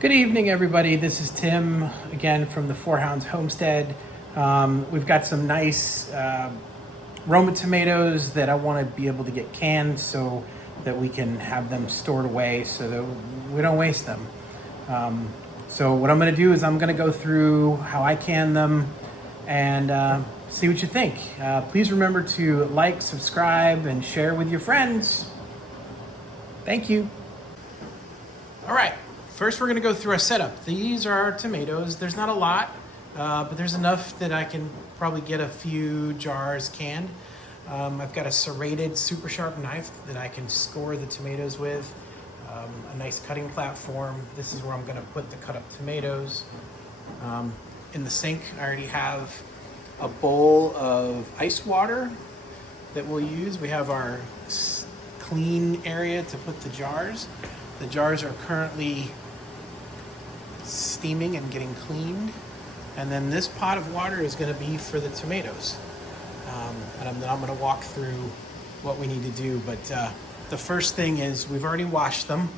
Good evening, everybody. This is Tim again from the Four Hounds Homestead. We've got some nice Roma tomatoes that I want to be able to get canned so that we can have them stored away so that we don't waste them. So what I'm going to do is I'm going to go through how I can them and see what you think. Please remember to like, subscribe, and share with your friends. Thank you. All right. First, we're going to go through our setup. These are our tomatoes. There's not a lot, but there's enough that I can probably get a few jars canned. I've got a serrated super sharp knife that I can score the tomatoes with. A nice cutting platform. This is where I'm going to put the cut up tomatoes. In the sink, I already have a bowl of ice water that we'll use. We have our clean area to put the jars. The jars are currently steaming and getting cleaned, and then this pot of water is going to be for the tomatoes, and I'm going to walk through what we need to do. But the first thing is we've already washed them.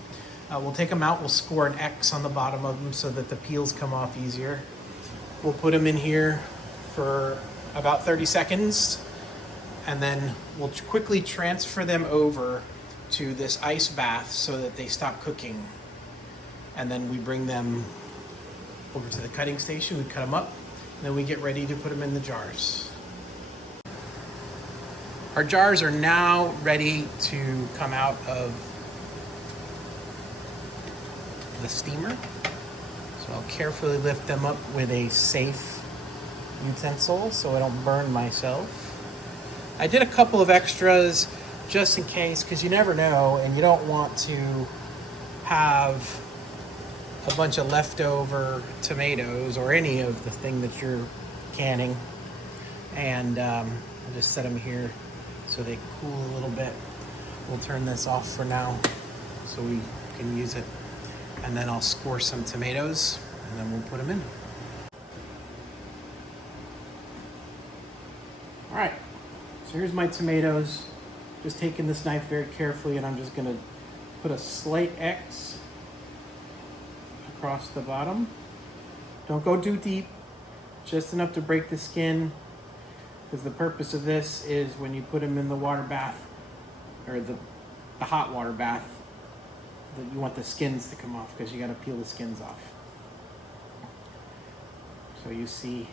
We'll take them out, we'll score an X on the bottom of them so that the peels come off easier. We'll put them in here for about 30 seconds, and then we'll quickly transfer them over to this ice bath so that they stop cooking. And then we bring them over to the cutting station, we cut them up, and then we get ready to put them in the jars. Our jars are now ready to come out of the steamer. So I'll carefully lift them up with a safe utensil so I don't burn myself. I did a couple of extras just in case, because you never know, and you don't want to have a bunch of leftover tomatoes or any of the thing that you're canning. And I'll just set them here so they cool a little bit. We'll turn this off for now so we can use it. And then I'll score some tomatoes and then we'll put them in. All right, so here's my tomatoes. Just taking this knife very carefully, and I'm just gonna put a slight X across the bottom. Don't go too deep, just enough to break the skin, because the purpose of this is when you put them in the water bath, or the hot water bath, that you want the skins to come off, because you got to peel the skins off. So you see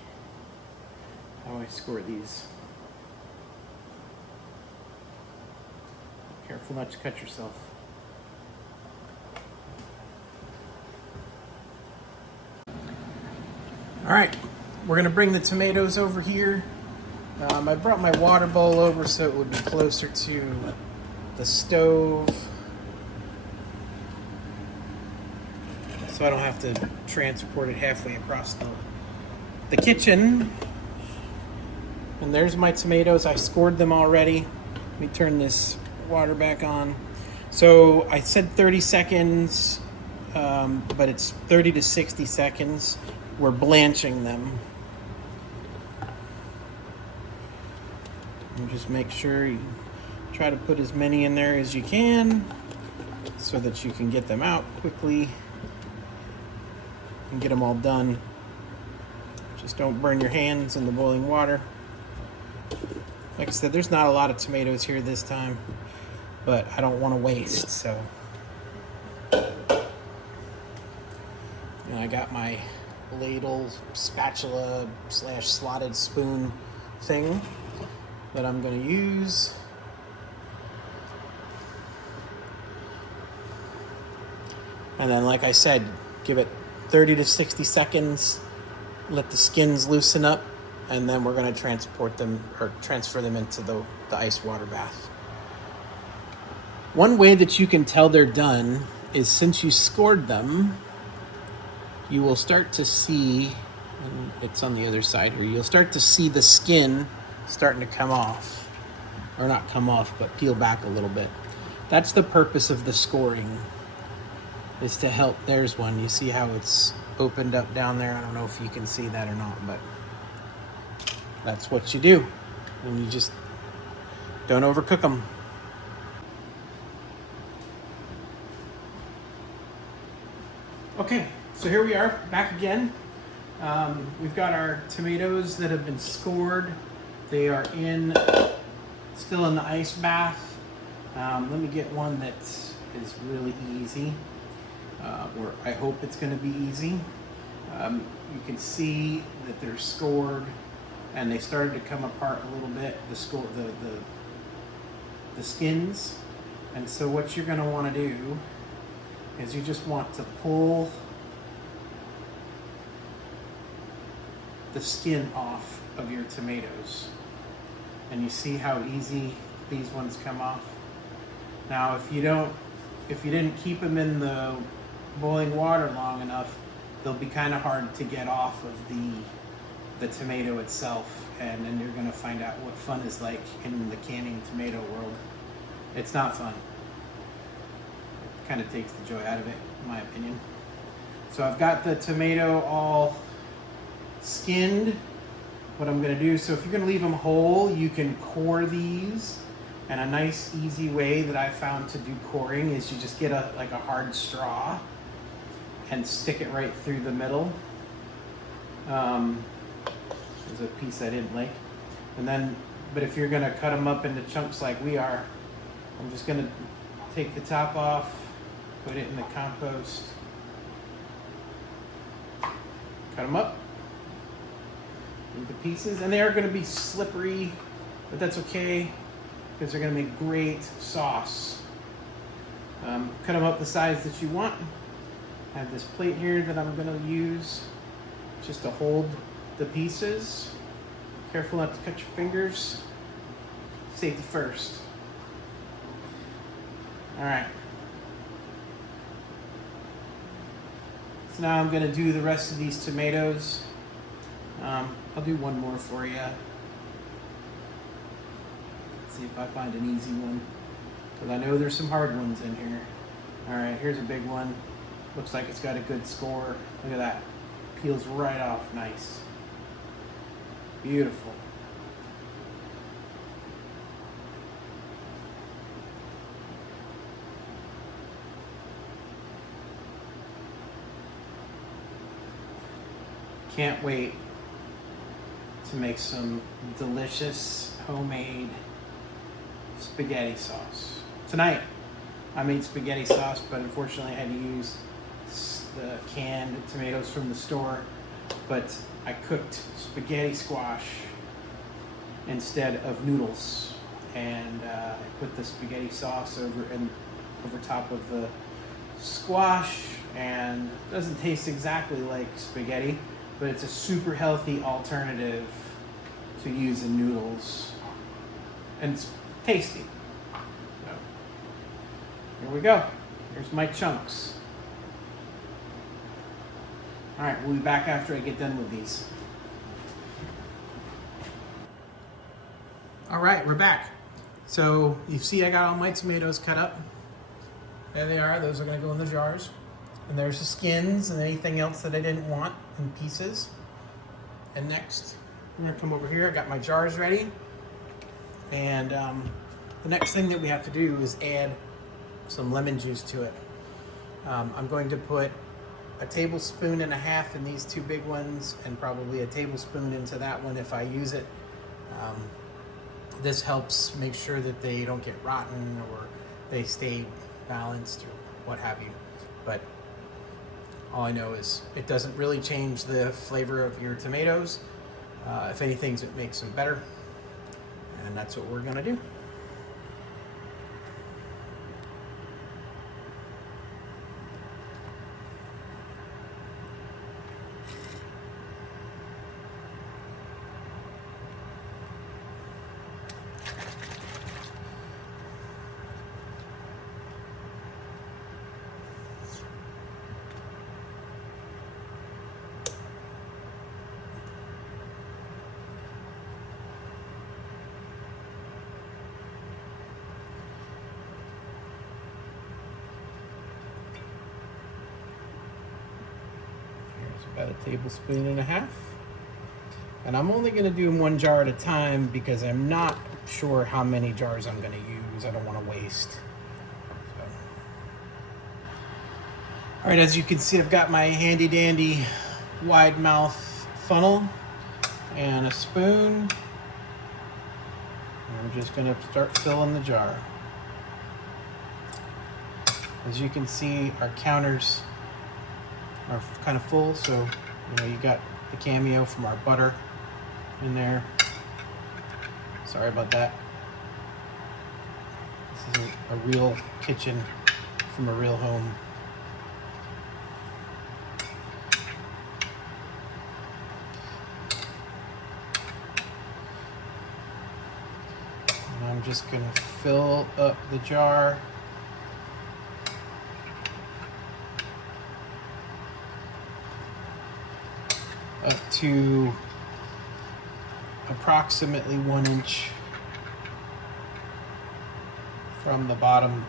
how I score these. Careful not to cut yourself. All right, we're gonna bring the tomatoes over here. I brought my water bowl over so it would be closer to the stove, so I don't have to transport it halfway across the kitchen. And there's my tomatoes. I scored them already. Let me turn this water back on. So I said 30 seconds, but it's 30 to 60 seconds. We're blanching them. And just make sure you try to put as many in there as you can so that you can get them out quickly and get them all done. Just don't burn your hands in the boiling water. Like I said, there's not a lot of tomatoes here this time, but I don't want to waste, so. And I got my ladle, spatula / slotted spoon thing that I'm going to use. And then, like I said, give it 30 to 60 seconds, let the skins loosen up, and then we're going to transport them or transfer them into the ice water bath. One way that you can tell they're done is, since you scored them, you will start to see, and it's on the other side here, you'll start to see the skin starting to come off. Or not come off, but peel back a little bit. That's the purpose of the scoring, is to help. There's one. You see how it's opened up down there? I don't know if you can see that or not, but that's what you do. And you just don't overcook them. Okay, So here we are, back again. We've got our tomatoes that have been scored. They are still in the ice bath. Let me get one that is really easy, or I hope it's going to be easy. You can see that they're scored, and they started to come apart a little bit. The skins, and so what you're going to want to do is you just want to pull the skin off of your tomatoes, and you see how easy these ones come off. Now if you didn't keep them in the boiling water long enough, they'll be kind of hard to get off of the tomato itself, and then you're going to find out what fun is like in the canning tomato world. It's not fun. It kind of takes the joy out of it, in my opinion. So I've got the tomato all skinned. What I'm going to do, so if you're going to leave them whole, you can core these. And a nice easy way that I found to do coring is you just get a hard straw and stick it right through the middle. There's a piece I didn't like. But if you're going to cut them up into chunks like we are, I'm just going to take the top off, put it in the compost, cut them up into pieces, and they are going to be slippery, but that's okay because they're going to make great sauce. Cut them up the size that you want. I have this plate here that I'm going to use just to hold the pieces. Careful not to cut your fingers. Safety first. All right. So now I'm going to do the rest of these tomatoes. I'll do one more for you. Let's see if I find an easy one, because I know there's some hard ones in here. All right, here's a big one. Looks like it's got a good score. Look at that. Peels right off. Nice. Beautiful. Can't wait to make some delicious homemade spaghetti sauce. Tonight I made spaghetti sauce, but unfortunately I had to use the canned tomatoes from the store. But I cooked spaghetti squash instead of noodles, and I put the spaghetti sauce over top of the squash, and it doesn't taste exactly like spaghetti, but it's a super healthy alternative to using noodles, and it's tasty. So, here we go. Here's my chunks. All right, we'll be back after I get done with these. All right, we're back. So you see I got all my tomatoes cut up. There they are. Those are going to go in the jars. And there's the skins and anything else that I didn't want in pieces. And next, I'm going to come over here. I got my jars ready. And the next thing that we have to do is add some lemon juice to it. I'm going to put a tablespoon and a half in these two big ones, and probably a tablespoon into that one if I use it. This helps make sure that they don't get rotten or they stay balanced or what have you. But all I know is it doesn't really change the flavor of your tomatoes. If anything, it makes them better. And that's what we're gonna do. About a tablespoon and a half. And I'm only going to do one jar at a time because I'm not sure how many jars I'm going to use. I don't want to waste. So. All right, as you can see, I've got my handy dandy wide mouth funnel and a spoon. I'm just gonna start filling the jar. As you can see, our counters are kind of full, so you got the cameo from our butter in there. Sorry about that. This is a real kitchen from a real home. And I'm just gonna fill up the jar. Up to approximately 1 inch from the bottom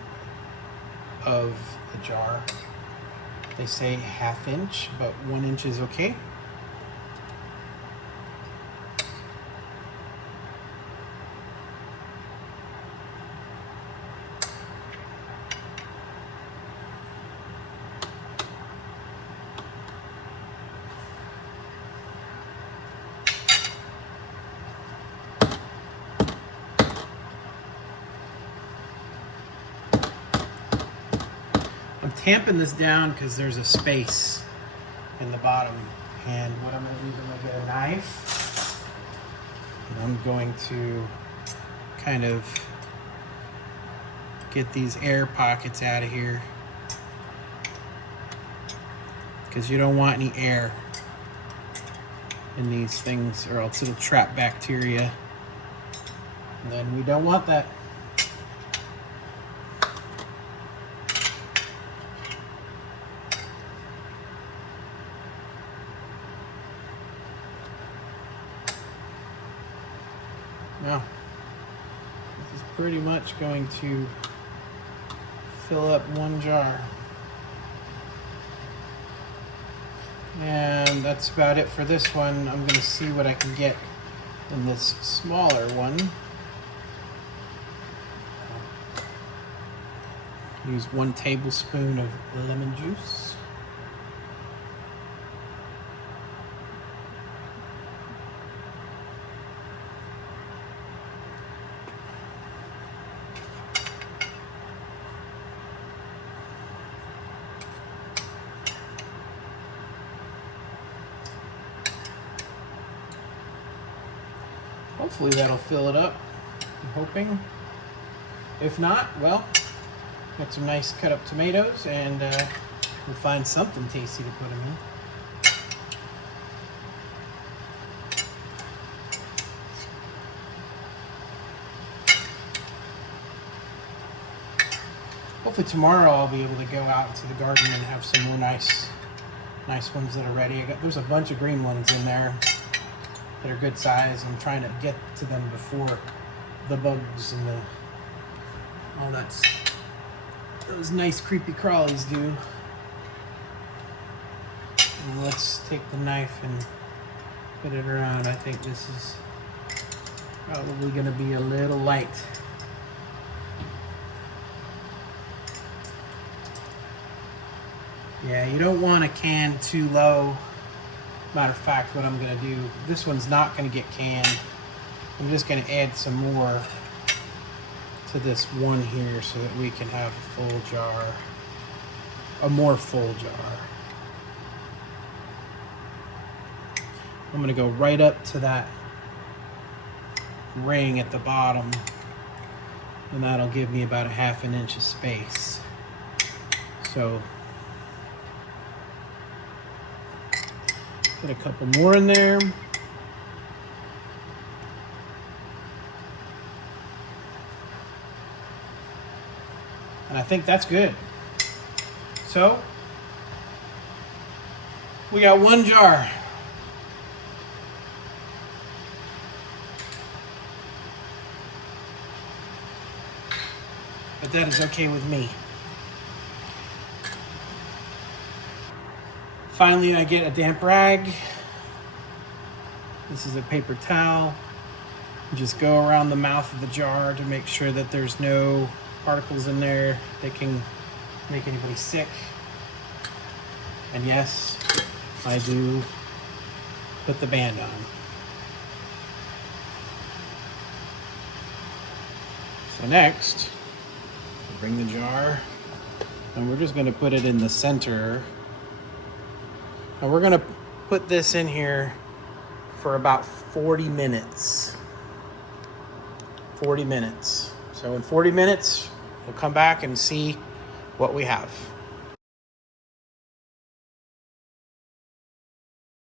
of the jar. They say 1/2 inch, but 1 inch is okay. I'm tamping this down because there's a space in the bottom, and what I'm going to do is I'm going to get a knife, and I'm going to kind of get these air pockets out of here, because you don't want any air in these things, or else it'll trap bacteria, and then we don't want that. Now, this is pretty much going to fill up 1 jar. And that's about it for this one. I'm going to see what I can get in this smaller one. Use 1 tablespoon of lemon juice. Hopefully that'll fill it up, I'm hoping. If not, well, got some nice cut up tomatoes, and we'll find something tasty to put them in. Hopefully tomorrow I'll be able to go out into the garden and have some more nice ones that are ready. There's a bunch of green ones in there that are good size. I'm trying to get to them before the bugs and all those nice creepy crawlies do. And let's take the knife and put it around. I think this is probably going to be a little light. Yeah, you don't want a can too low. Matter of fact, what I'm going to do, this one's not going to get canned. I'm just going to add some more to this one here so that we can have a full jar, a more full jar. I'm going to go right up to that ring at the bottom, and that'll give me about 1/2 inch of space. So put a couple more in there. And I think that's good. So we got 1 jar. But that is okay with me. Finally, I get a damp rag. This is a paper towel. Just go around the mouth of the jar to make sure that there's no particles in there that can make anybody sick. And yes, I do put the band on. So next, bring the jar, and we're just gonna put it in the center. And we're gonna put this in here for about 40 minutes. 40 minutes. So in 40 minutes, we'll come back and see what we have.